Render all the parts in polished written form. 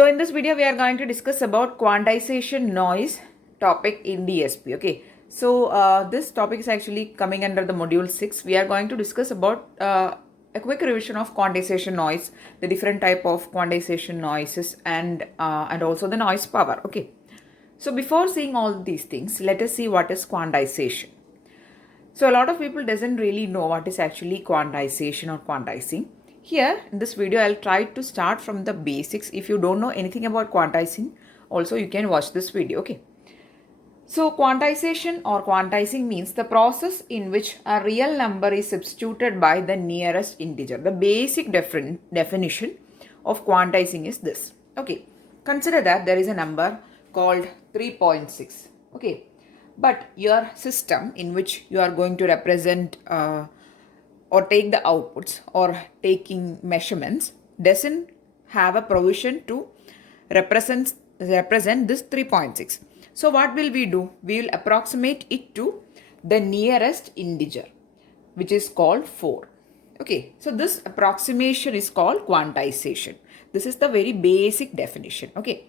So in this video, we are going to discuss about quantization noise topic in DSP. Okay. So this topic is actually coming under the module 6. We are going to discuss about a quick revision of quantization noise, the different type of quantization noises and also the noise power. Okay. So before seeing all these things, let us see what is quantization. So a lot of people doesn't really know what is actually quantization or quantizing. Here in this video, I'll try to start from the basics. If you don't know anything about quantizing, also you can watch this video. Okay. So quantization or quantizing means the process in which a real number is substituted by the nearest integer. The basic definition of quantizing is this. Okay. Consider that there is a number called 3.6. Okay. But your system in which you are going to represent or take the outputs or taking measurements doesn't have a provision to represent this 3.6. So what will we do? We will approximate it to the nearest integer, which is called 4. Okay, so this approximation is called quantization. This is the very basic definition. Okay.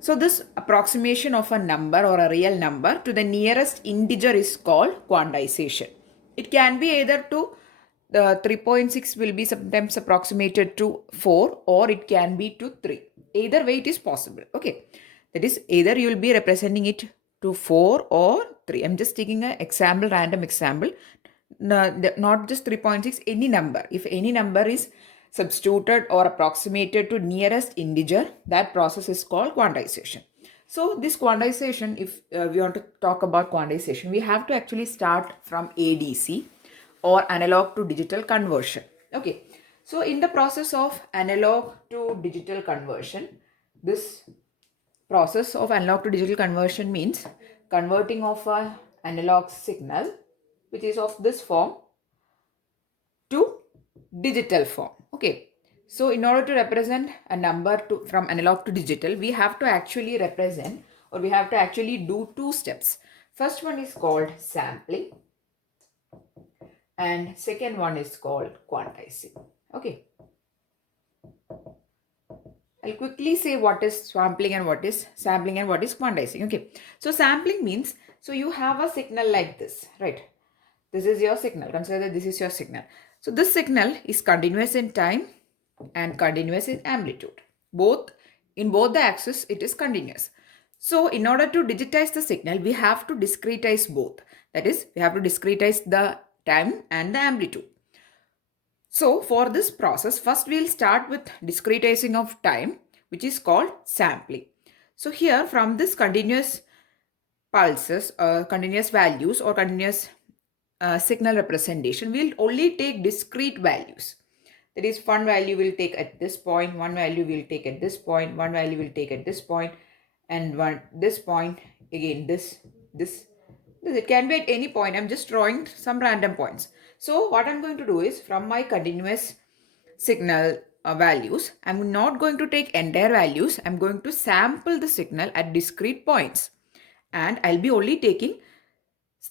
So this approximation of a number or a real number to the nearest integer is called quantization. It can be either to the 3.6 will be sometimes approximated to 4 or it can be to 3. Either way it is possible. Okay. That is either you will be representing it to 4 or 3. I'm just taking an example, random example. Not just 3.6, any number. If any number is substituted or approximated to nearest integer, that process is called quantization. So this quantization, if we want to talk about quantization, we have to actually start from ADC or analog to digital conversion. Okay. So in the process of analog to digital conversion, this process of analog to digital conversion means converting of an analog signal, which is of this form, to digital form. Okay. So in order to represent a number from analog to digital, we have to actually represent or we have to actually do two steps. First one is called sampling and second one is called quantizing. Okay. I'll quickly say what is sampling and what is quantizing. Okay. So sampling means, so you have a signal like this, right? This is your signal. Consider that this is your signal. So this signal is continuous in time and continuous in amplitude. In both the axes, it is continuous. So in order to digitize the signal, we have to discretize both. That is, we have to discretize the time and the amplitude. So for this process, first we'll start with discretizing of time, which is called sampling. So here from this continuous pulses, continuous values or continuous signal representation, we'll only take discrete values. That is, one value will take at this point, one value will take at this point, one value will take at this point, and this point, again this. It can be at any point. I'm just drawing some random points. So what I'm going to do is, from my continuous signal values, I'm not going to take entire values. I'm going to sample the signal at discrete points. And I'll be only taking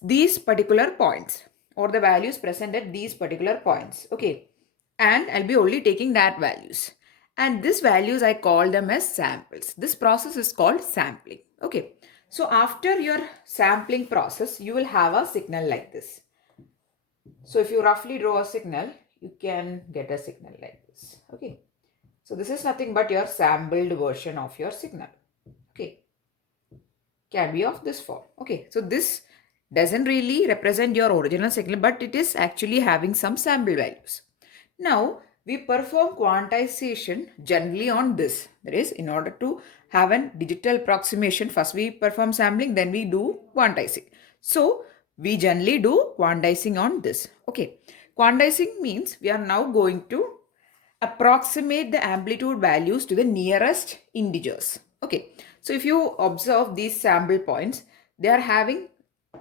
these particular points or the values present at these particular points. Okay. And I'll be only taking that values. And these values, I call them as samples. This process is called sampling. Okay. So after your sampling process, you will have a signal like this. So if you roughly draw a signal, you can get a signal like this. Okay. So this is nothing but your sampled version of your signal. Okay. Can be of this form. Okay. So this doesn't really represent your original signal, but it is actually having some sample values. Now, we perform quantization generally on this. That is, in order to have a digital approximation, first we perform sampling, then we do quantizing. So, we generally do quantizing on this. Okay. Quantizing means we are now going to approximate the amplitude values to the nearest integers. Okay. So, if you observe these sample points, they are having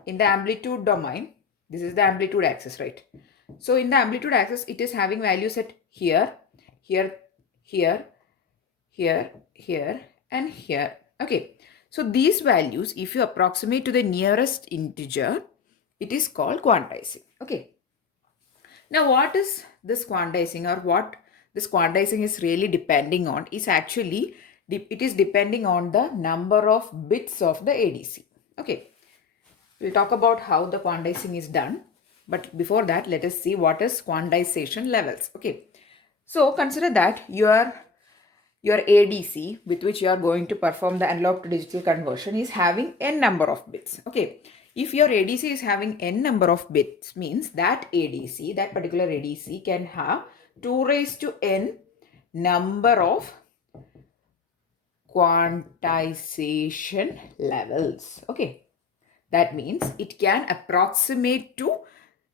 in the amplitude domain, this is the amplitude axis, right? So in the amplitude axis, it is having values at here, here, here, here, here, and here. Okay. So these values, if you approximate to the nearest integer, it is called quantizing. Okay. Now what is this quantizing or what this quantizing is really depending on is actually, it is depending on the number of bits of the ADC. Okay, we'll talk about how the quantizing is done. But before that, let us see what is quantization levels. Okay, so consider that your ADC with which you are going to perform the analog to digital conversion is having n number of bits. Okay, if your ADC is having n number of bits, means that ADC, that particular ADC can have 2 raised to n number of quantization levels. Okay, that means it can approximate to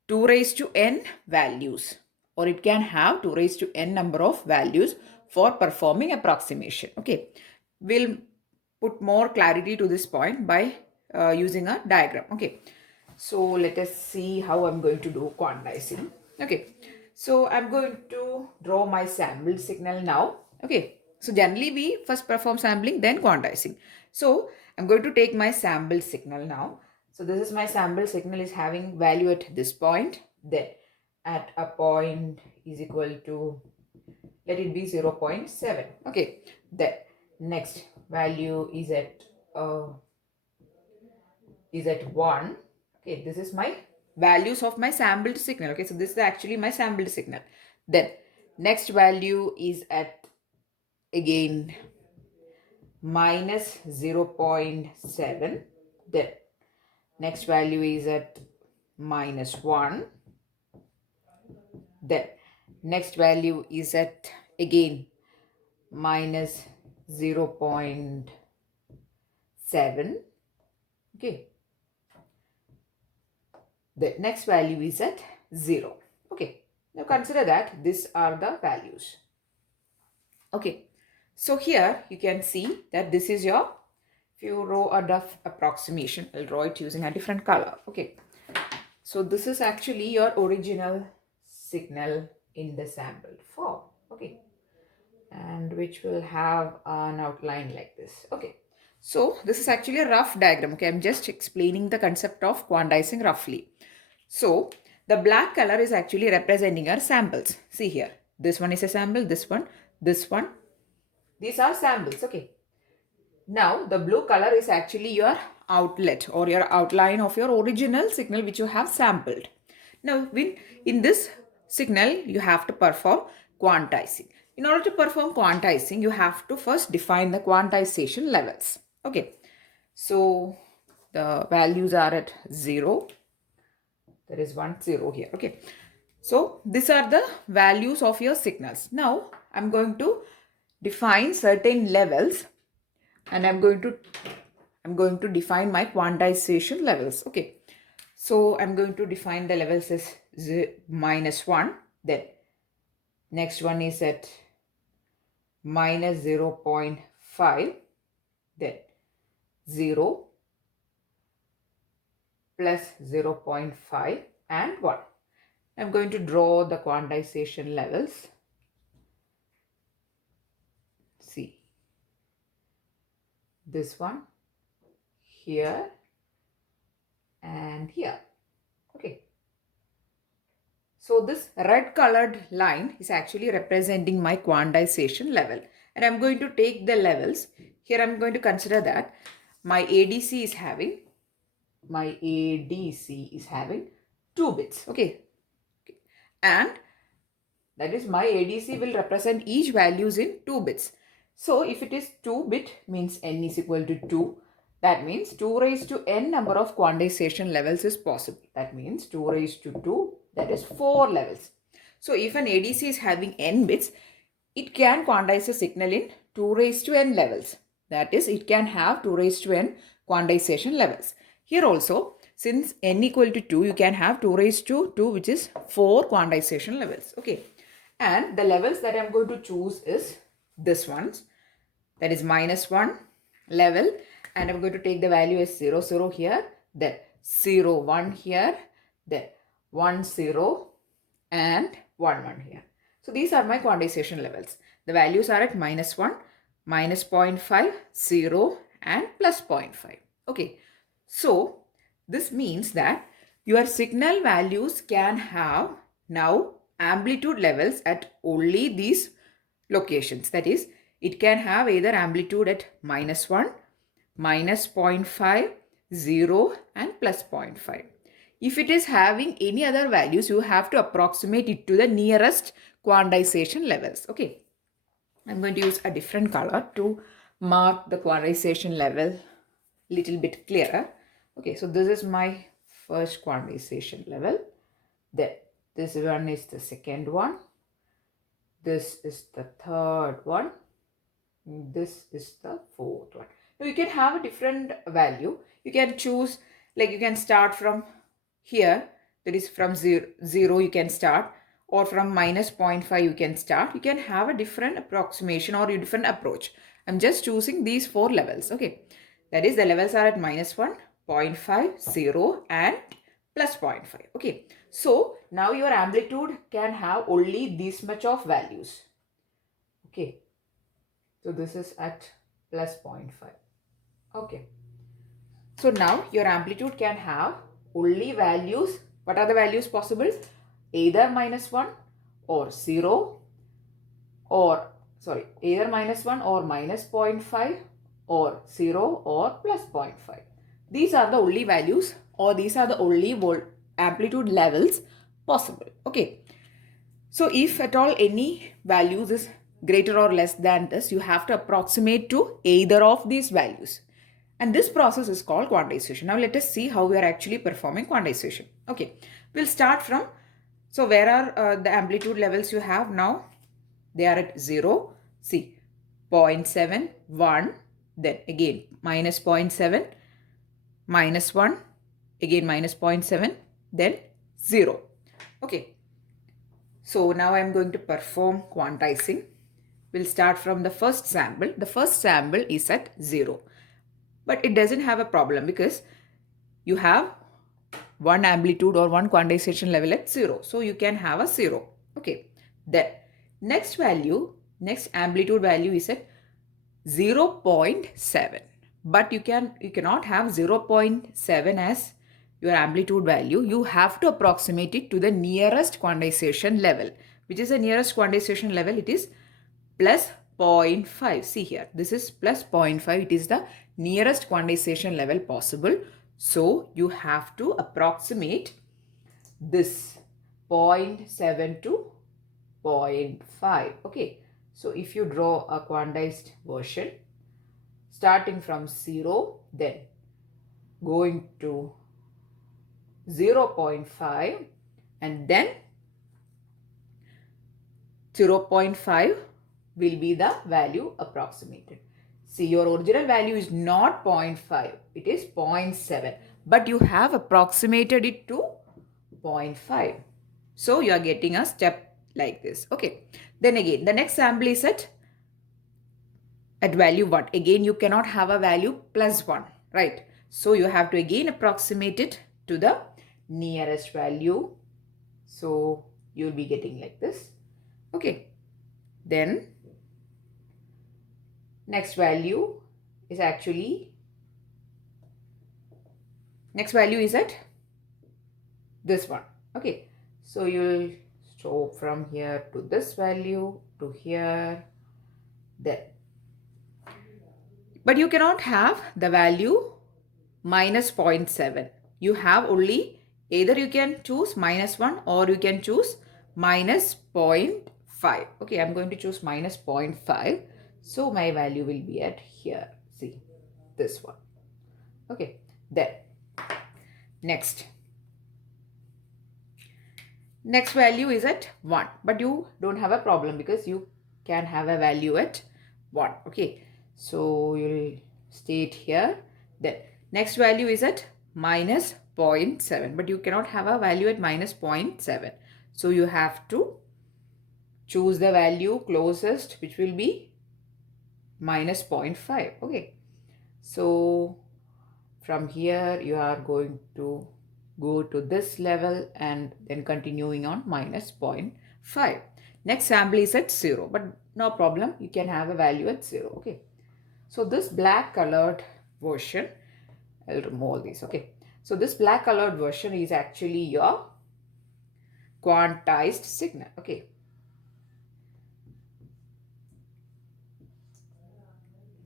2 raised to n values, or it can have 2 raised to n number of values for performing approximation. Okay, we'll put more clarity to this point by using a diagram. Okay, so let us see how I'm going to do quantizing. Okay, so I'm going to draw my sample signal now. Okay, so generally we first perform sampling, then quantizing. So I'm going to take my sample signal now. So this is my sample signal is having value at this point, then at a point is equal to, let it be 0.7. Okay, then next value is at 1. Okay, this is my values of my sampled signal. Okay, so this is actually my sampled signal. Then next value is at again minus 0.7. Then next value is at minus 1. Then next value is at again minus 0.7. Okay, the next value is at 0. Okay, now consider that these are the values. Okay, so here you can see that this is your, if you draw a rough approximation, I'll draw it using a different color. Okay, so this is actually your original signal in the sample form. Okay, and which will have an outline like this. Okay, so this is actually a rough diagram. Okay, I'm just explaining the concept of quantizing roughly. So the black color is actually representing our samples. See here, this one is a sample, this one, this one. These are samples. Okay, now the blue color is actually your outlet or your outline of your original signal which you have sampled. Now in this signal you have to perform quantizing. In order to perform quantizing, you have to first define the quantization levels. Okay, so the values are at 0. There is 1 0 here. Okay, so these are the values of your signals. Now I'm going to define certain levels, and I'm going to define my quantization levels. Okay, so I'm going to define the levels as minus 1. Then next one is at minus 0.5. Then 0 plus 0.5 and 1. I'm going to draw the quantization levels. See, this one here and here. Okay, so this red colored line is actually representing my quantization level, and I'm going to take the levels. Here I'm going to consider that my ADC is having 2 bits. Okay, and that is my ADC will represent each values in 2 bits. So if it is 2 bit, means n is equal to 2. That means 2 raised to n number of quantization levels is possible. That means 2 raised to 2, that is 4 levels. So if an ADC is having n bits, it can quantize a signal in 2 raised to n levels. That is, it can have 2 raised to n quantization levels. Here also, since n equal to 2, you can have 2 raised to 2, which is 4 quantization levels. Okay, and the levels that I'm going to choose is this ones, that is minus 1 level, and I'm going to take the value as 0 0 here, then 0 1 here, then 1 0 and 1 1 here. So these are my quantization levels. The values are at minus 1, minus 0.5, 0 and plus 0.5. Okay, so this means that your signal values can have now amplitude levels at only these locations. That is, it can have either amplitude at -1, minus 0.5, 0 and plus 0.5. If it is having any other values, you have to approximate it to the nearest quantization levels. Okay, I'm going to use a different color to mark the quantization level little bit clearer. Okay, so this is my first quantization level. Then this one is the second one. This is the third one. This is the fourth one. Now you can have a different value. You can choose, like you can start from here, that is from 0 you can start, or from minus 0.5 you can start. You can have a different approximation or a different approach. I'm just choosing these 4 levels. Okay, that is the levels are at -1, 0.5, 0 and plus 0.5. Okay, so now your amplitude can have only this much of values. Okay, so this is at plus 0.5. Okay, so now your amplitude can have only values. What are the values possible? Either -1 or 0, or either -1 or minus 0.5 or 0 or plus 0.5. These are the only values, or these are the only amplitude levels possible. Okay, so if at all any values is greater or less than this, you have to approximate to either of these values. And this process is called quantization. Now let us see how we are actually performing quantization. Okay, we'll start from, so where are the amplitude levels you have now? They are at 0, see, 0.7, 1, then again minus 0.7, minus 1, again minus 0.7, then 0. Okay, so now I am going to perform quantizing. We'll start from the first sample. The first sample is at 0. But it doesn't have a problem because you have one amplitude or one quantization level at 0. So you can have a 0. Okay. Then next amplitude value is at 0.7. But you cannot have 0.7 as your amplitude value. You have to approximate it to the nearest quantization level. Which is the nearest quantization level? It is plus 0.5. See here, this is plus 0.5. It is the nearest quantization level possible. So you have to approximate this 0.7 to 0.5. Okay, so if you draw a quantized version starting from 0, then going to 0.5 and then 0.5 will be the value approximated. See, your original value is not 0.5, it is 0.7, but you have approximated it to 0.5. So you are getting a step like this. Okay, then again the next sample is at value 1. Again you cannot have a value plus 1, right? So you have to again approximate it to the nearest value. So you will be getting like this. Okay, then next value is at this one. Okay, so you'll stop from here to this value to here, then. But you cannot have the value minus 0.7. You have only, either you can choose -1 or you can choose minus 0.5. Okay, I'm going to choose minus 0.5. So my value will be at here. See, this one. Okay, then next value is at 1. But you don't have a problem because you can have a value at 1. Okay, so you'll state here. Then next value is at minus 0.7. But you cannot have a value at minus 0.7. So you have to choose the value closest, which will be minus 0.5. Okay, so from here you are going to go to this level and then continuing on minus 0.5. Next sample is at 0, but no problem, you can have a value at 0. Okay, so this black colored version, I'll remove all these. Okay, so this black colored version is actually your quantized signal. Okay.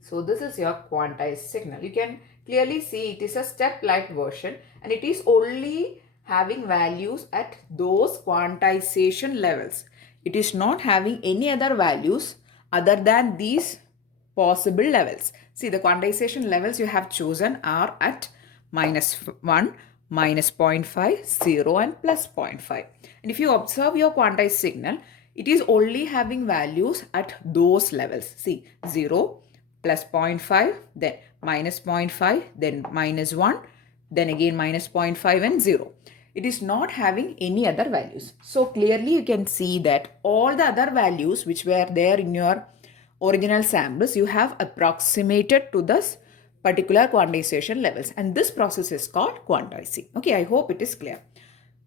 So this is your quantized signal. You can clearly see it is a step-like version and it is only having values at those quantization levels. It is not having any other values other than these possible levels. See, the quantization levels you have chosen are at -1, -0.5, 0 and +0.5. And if you observe your quantized signal, it is only having values at those levels. See, 0, +0.5, then -0.5, then -1, then again -0.5 and 0. It is not having any other values. So clearly you can see that all the other values which were there in your original samples, you have approximated to this particular quantization levels. And this process is called quantizing. Okay, I hope it is clear.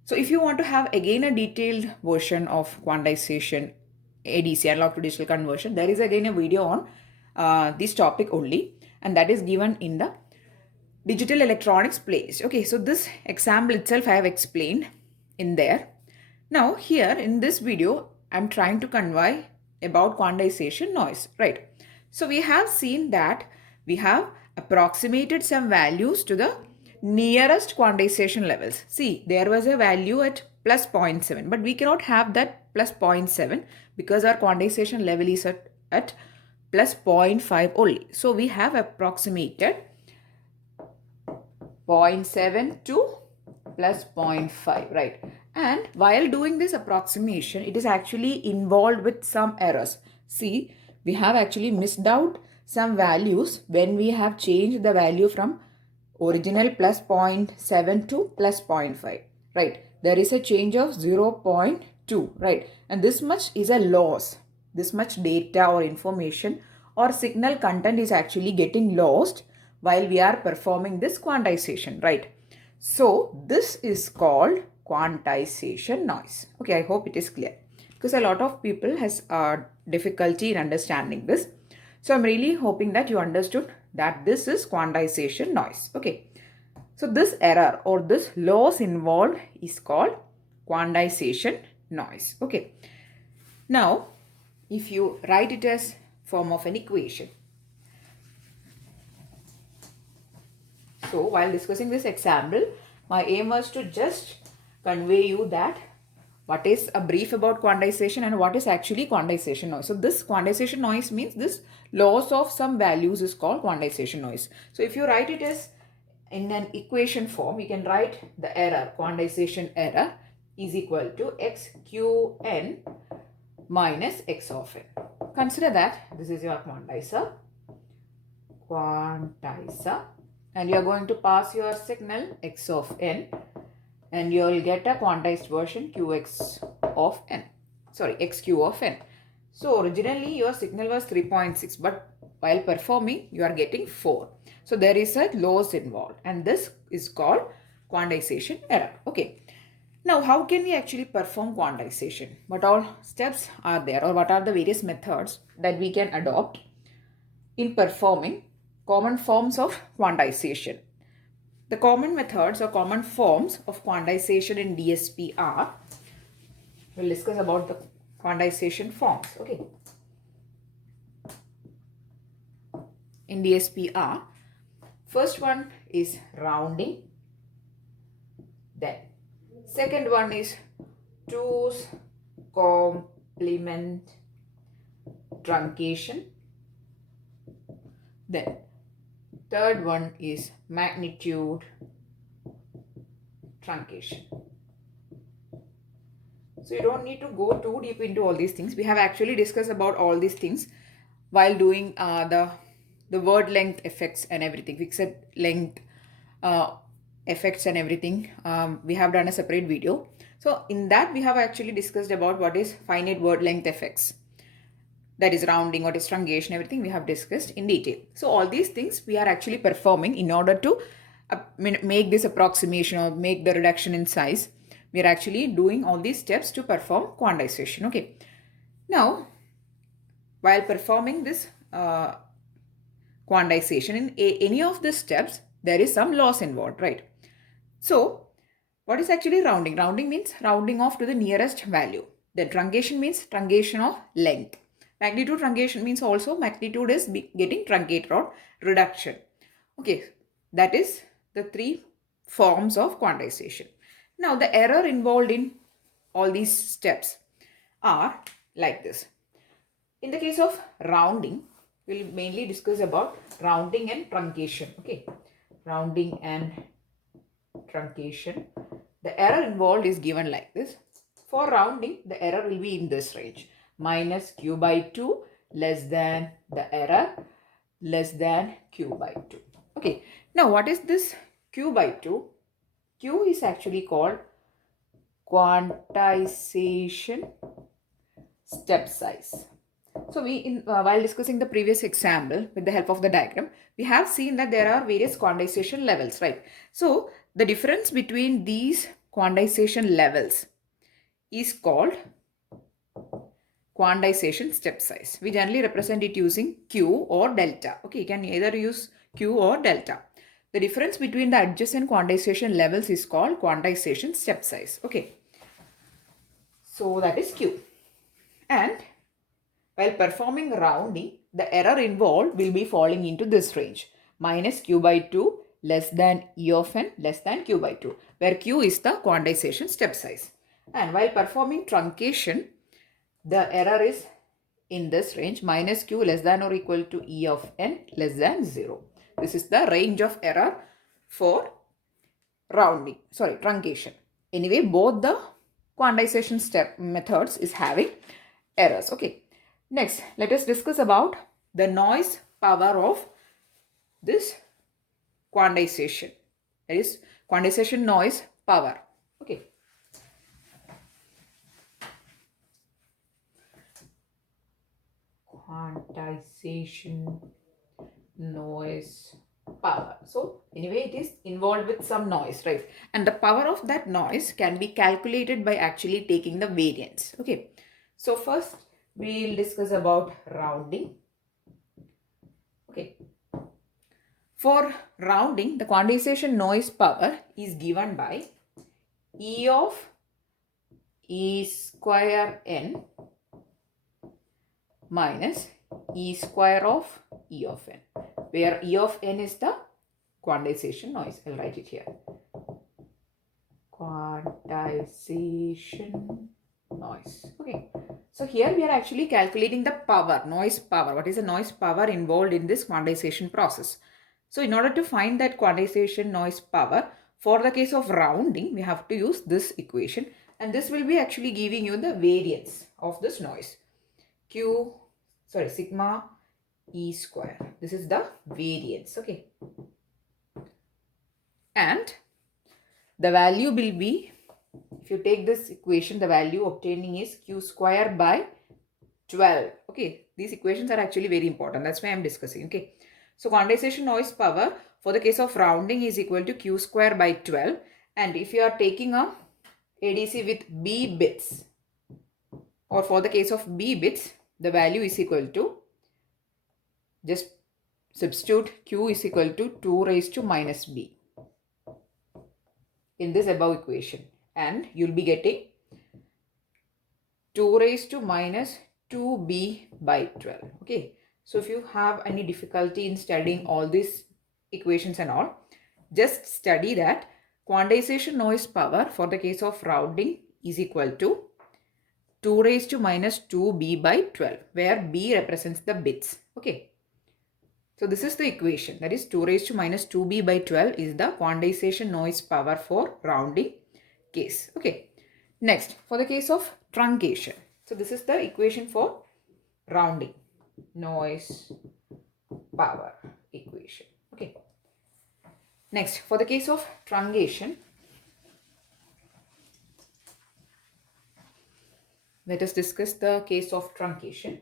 So if you want to have again a detailed version of quantization, ADC, analog to digital conversion, there is again a video on this topic only, and that is given in the digital electronics playlist. Okay, so this example itself I have explained in there. Now here in this video, I'm trying to convey about quantization noise, right? So we have seen that we have approximated some values to the nearest quantization levels. See, there was a value at +0.7, but we cannot have that +0.7 because our quantization level is at +0.5 only. So we have approximated 0.7 to +0.5, right? And while doing this approximation, it is actually involved with some errors. See, we have actually missed out some values when we have changed the value from original +0.7 to +0.5, right? There is a change of 0.2, right? And this much is a loss. This much data or information or signal content is actually getting lost while we are performing this quantization, right? So this is called quantization noise. Okay, I hope it is clear because a lot of people has difficulty in understanding this. So I'm really hoping that you understood that this is quantization noise. Okay, so this error or this loss involved is called quantization noise. Okay, now if you write it as form of an equation. So while discussing this example, my aim was to just convey you that what is a brief about quantization and what is actually quantization noise. So this quantization noise means this loss of some values is called quantization noise. So if you write it as in an equation form, you can write the error, quantization error is equal to xqn minus x of n. Consider that this is your quantizer, and you are going to pass your signal x of n, and you will get a quantized version qx of n, sorry, xq of n. So originally your signal was 3.6, but while performing you are getting 4. So there is a loss involved, and this is called quantization error. Okay. Now, how can we actually perform quantization? What all steps are there, or what are the various methods that we can adopt in performing common forms of quantization? The common methods or common forms of quantization in DSP are, we'll discuss about the quantization forms. Okay. In DSP are, first one is rounding, then second one is 2's complement truncation. Then third one is magnitude truncation. So you don't need to go too deep into all these things. We have actually discussed about all these things while doing the word length effects and everything, fixed length effects and everything. We have done a separate video. So in that we have actually discussed about what is finite word length effects, that is rounding, what is truncation, everything we have discussed in detail. So all these things we are actually performing in order to make this approximation or make the reduction in size. We are actually doing all these steps to perform quantization. Okay. Now, while performing this quantization, in any of the steps, there is some loss involved, right? So, What is actually rounding? Rounding means rounding off to the nearest value. Then truncation means truncation of length. Magnitude truncation means also magnitude is getting truncated or reduction. Okay, that is the three forms of quantization. Now the error involved in all these steps are like this. In the case of rounding, we'll mainly discuss about rounding and truncation. Okay, rounding and truncation. The error involved is given like this. For rounding, the error will be in this range. Minus q by 2 less than the error less than q by 2. Okay. Now, what is this q by 2? Q is actually called quantization step size. So while discussing the previous example with the help of the diagram, we have seen that there are various quantization levels, right? So the difference between these quantization levels is called quantization step size. We generally represent it using Q or delta. Okay, you can either use Q or delta. The difference between the adjacent quantization levels is called quantization step size. Okay, so that is Q. And while performing rounding, the error involved will be falling into this range. Minus q by 2 less than E of n less than q by 2, where q is the quantization step size. And while performing truncation, the error is in this range, minus q less than or equal to E of n less than 0. This is the range of error for truncation. Anyway, both the quantization step methods is having errors. Okay. Next, let us discuss about the noise power of this quantization. That is quantization noise power. Okay. Quantization noise power. So anyway, it is involved with some noise, right? And the power of that noise can be calculated by actually taking the variance. Okay. So first we'll discuss about rounding. Okay. For rounding, the quantization noise power is given by E of E square n minus E square of E of n, where E of n is the quantization noise. I'll write it here. Quantization noise. Okay. So here we are actually calculating the power, noise power. What is the noise power involved in this quantization process? So in order to find that quantization noise power, for the case of rounding, we have to use this equation. And this will be actually giving you the variance of this noise. Sigma E square. This is the variance. Okay. And the value will be, if you take this equation, the value obtaining is q square by 12. Okay, these equations are actually very important. That's why I'm discussing. Okay, so quantization noise power for the case of rounding is equal to q square by 12. And if you are taking a ADC with B bits, or for the case of B bits, the value is equal to, just substitute q is equal to 2 raised to minus b in this above equation, and you'll be getting 2 raised to minus 2b by 12. Okay, so if you have any difficulty in studying all these equations and all, just study that quantization noise power for the case of rounding is equal to 2 raised to minus 2b by 12, where b represents the bits. Okay, so this is the equation, that is 2 raised to minus 2b by 12 is the quantization noise power for rounding case. Okay, next for the case of truncation. So this is the equation for rounding noise power equation. Okay, next for the case of truncation, let us discuss the case of truncation.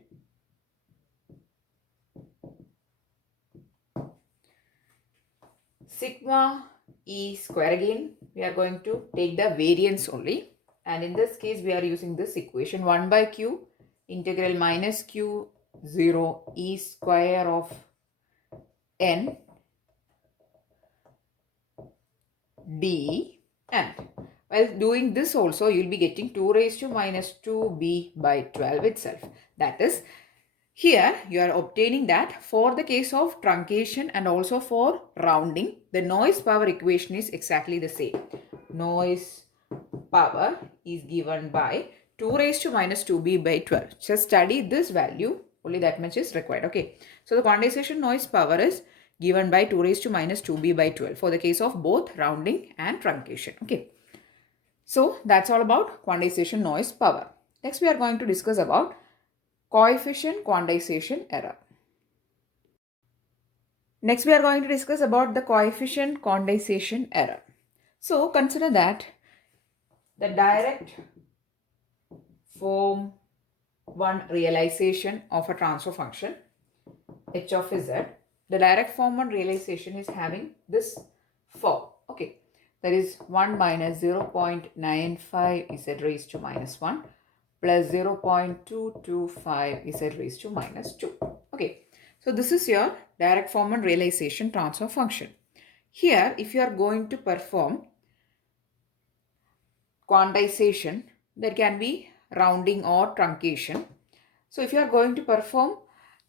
Sigma E square, again we are going to take the variance only, and in this case we are using this equation 1 by q integral minus q 0 E square of n d, and While doing this also, you'll be getting 2 raised to minus 2b by 12 itself. That is, here you are obtaining that for the case of truncation and also for rounding, the noise power equation is exactly the same. Noise power is given by 2 raised to minus 2b by 12. Just study this value, only that much is required. Okay. So the quantization noise power is given by 2 raised to minus 2b by 12 for the case of both rounding and truncation. Okay. So that's all about quantization noise power. Next we are going to discuss about coefficient quantization error. Next we are going to discuss about the coefficient quantization error. So consider that the direct form one realization of a transfer function h of z, the direct form one realization is having this form. Okay, that is 1 minus 0.95 z raised to minus 1 plus 0.225 z raised to minus 2. Okay, so this is your direct form one realization transfer function. Here, if you are going to perform quantization, there can be rounding or truncation. So if you are going to perform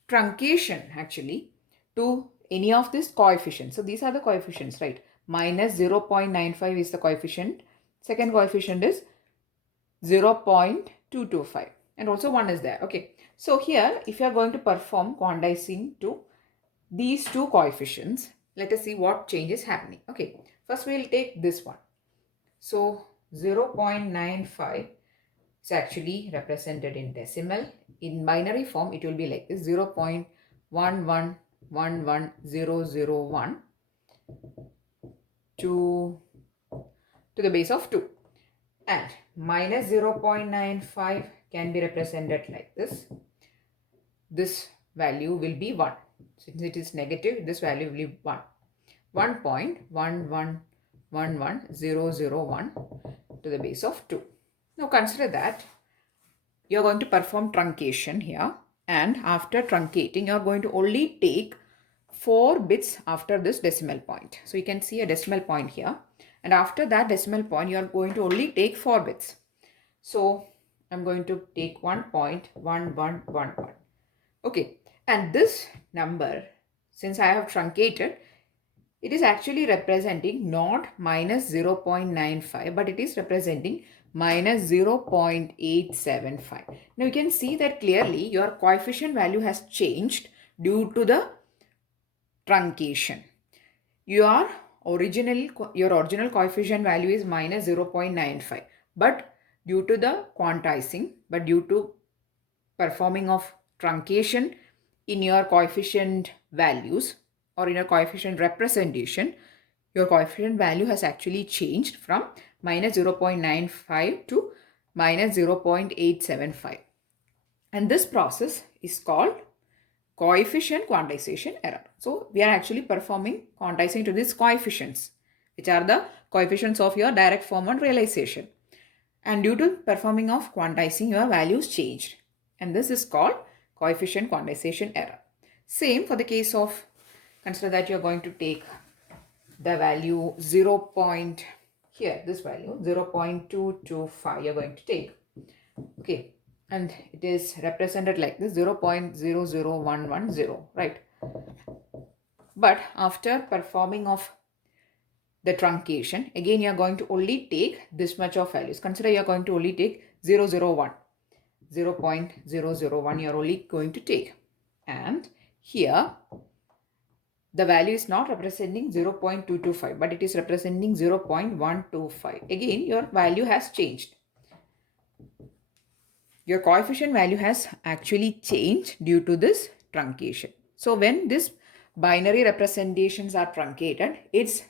truncation actually to any of these coefficients, so these are the coefficients, right? Minus 0.95 is the coefficient. Second coefficient is 0.225 and also 1 is there. Okay, so here if you are going to perform quantizing to these two coefficients, let us see what change is happening. Okay, first we will take this one. So 0.95 is actually represented in decimal. In binary form, it will be like this: 0.1111001 to the base of 2. And minus 0.95 can be represented like this. This value will be 1. Since it is negative, this value will be 1. 1.1111001 to the base of 2. Now consider that you are going to perform truncation here, and after truncating you are going to only take 4 bits after this decimal point. So you can see a decimal point here, and after that decimal point you are going to only take 4 bits. So I'm going to take 1.1111. Okay, and this number, since I have truncated, it is actually representing not minus 0.95, but it is representing minus 0.875. Now you can see that clearly your coefficient value has changed due to the truncation. Your original coefficient value is minus 0.95, but due to the quantizing, but due to performing of truncation in your coefficient values or in a coefficient representation, your coefficient value has actually changed from minus 0.95 to minus 0.875. And this process is called coefficient quantization error. So we are actually performing quantizing to these coefficients, which are the coefficients of your direct form one realization. And due to performing of quantizing, your values changed. And this is called coefficient quantization error. Same for the case of, consider that you are going to take the value 0. Here this value 0.225 you are going to take. Okay, and it is represented like this: 0.00110, right? But after performing of the truncation, again you are going to only take this much of values. Consider you are going to only take 0.001 you are only going to take, and here the value is not representing 0.225, but it is representing 0.125. Again, your value has changed. Your coefficient value has actually changed due to this truncation. So when this binary representations are truncated, its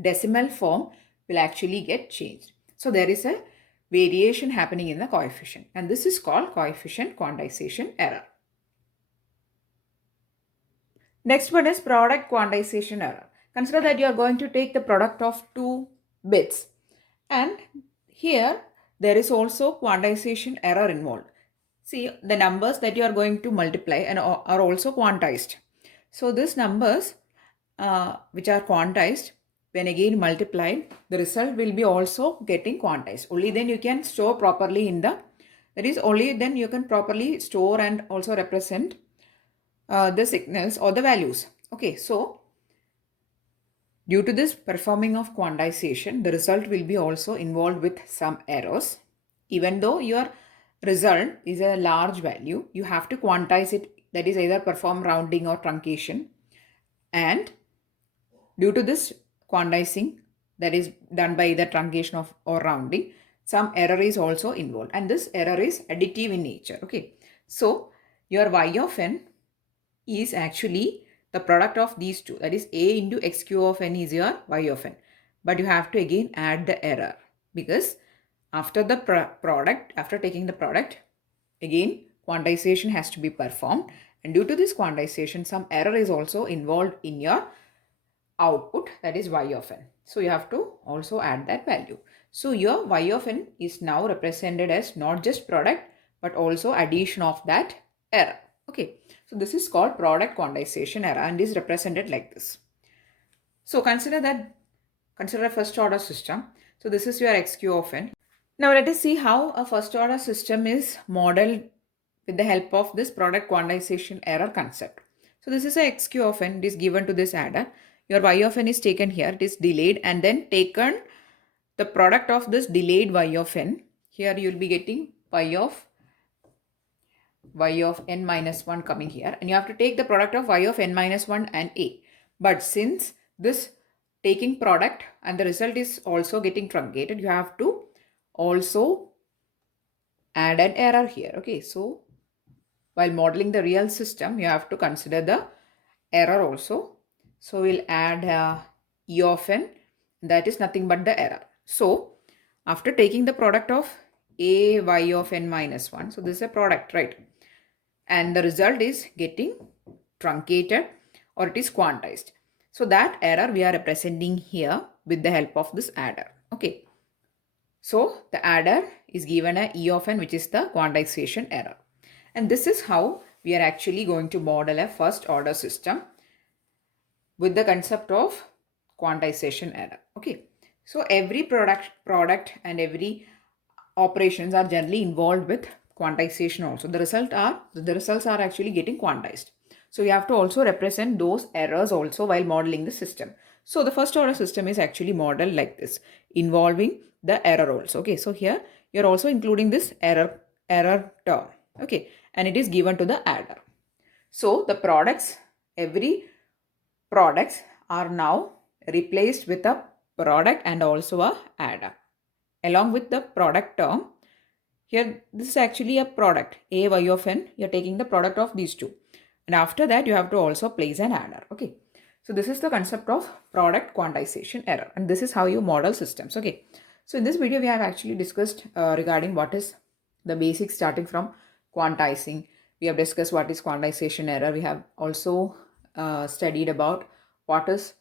decimal form will actually get changed. So there is a variation happening in the coefficient, and this is called coefficient quantization error. Next one is product quantization error. Consider that you are going to take the product of 2 bits, and here there is also quantization error involved. See, the numbers that you are going to multiply and are also quantized. So these numbers which are quantized, when again multiplied, the result will be also getting quantized. Only then you can store properly in the, that is only then you can properly store and also represent the signals or the values. Okay, so due to this performing of quantization, the result will be also involved with some errors. Even though your result is a large value, you have to quantize it, that is either perform rounding or truncation. And due to this quantizing that is done by either truncation of or rounding, some error is also involved, and this error is additive in nature. Okay, so your y of n is actually the product of these two, that is a into xq of n is your y of n, but you have to again add the error, because after the product, after taking the product, again quantization has to be performed, and due to this quantization some error is also involved in your output, that is y of n. So you have to also add that value. So your y of n is now represented as not just product but also addition of that error. Okay, so this is called product quantization error and is represented like this. So consider a first order system. So this is your xq of n. Now let us see how a first order system is modeled with the help of this product quantization error concept. So this is a xq of n, it is given to this adder. Your y of n is taken here, it is delayed, and then taken the product of this delayed y of n. Here you will be getting y of n minus 1 coming here, and you have to take the product of y of n minus 1 and a. But since this taking product and the result is also getting truncated, you have to also add an error here. Okay, so while modeling the real system, you have to consider the error also. So we'll add e of n, that is nothing but the error. So after taking the product of a y of n minus 1, so this is a product, right? And the result is getting truncated or it is quantized. So that error we are representing here with the help of this adder. Okay. So the adder is given a e of n, which is the quantization error. And this is how we are actually going to model a first order system with the concept of quantization error. Okay. So every product and every operations are generally involved with quantization also. The results are actually getting quantized. So you have to also represent those errors also while modeling the system. So the first order system is actually modeled like this, involving the error also. Okay, so here you're also including this error term. Okay, and it is given to the adder. So the every products are now replaced with a product and also a adder. Along with the product term, here this is actually a product, a y of n, you're taking the product of these two. And after that you have to also place an adder. Okay, so this is the concept of product quantization error, and this is how you model systems. Okay, so in this video we have actually discussed regarding what is the basics, starting from quantizing. We have discussed what is quantization error. We have also studied about what is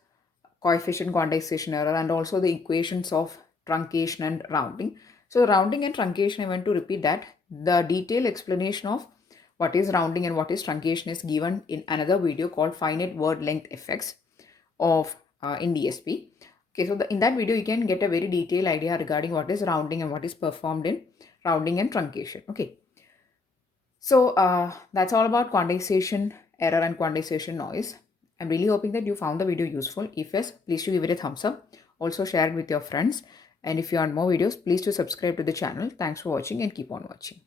coefficient quantization error and also the equations of truncation and rounding. So rounding and truncation, I want to repeat that the detailed explanation of what is rounding and what is truncation is given in another video called finite word length effects of in DSP. Okay, so in that video you can get a very detailed idea regarding what is rounding and what is performed in rounding and truncation. Okay, so that's all about quantization error and quantization noise. I'm really hoping that you found the video useful. If yes, please do give it a thumbs up. Also share it with your friends. And if you want more videos, please do subscribe to the channel. Thanks for watching and keep on watching.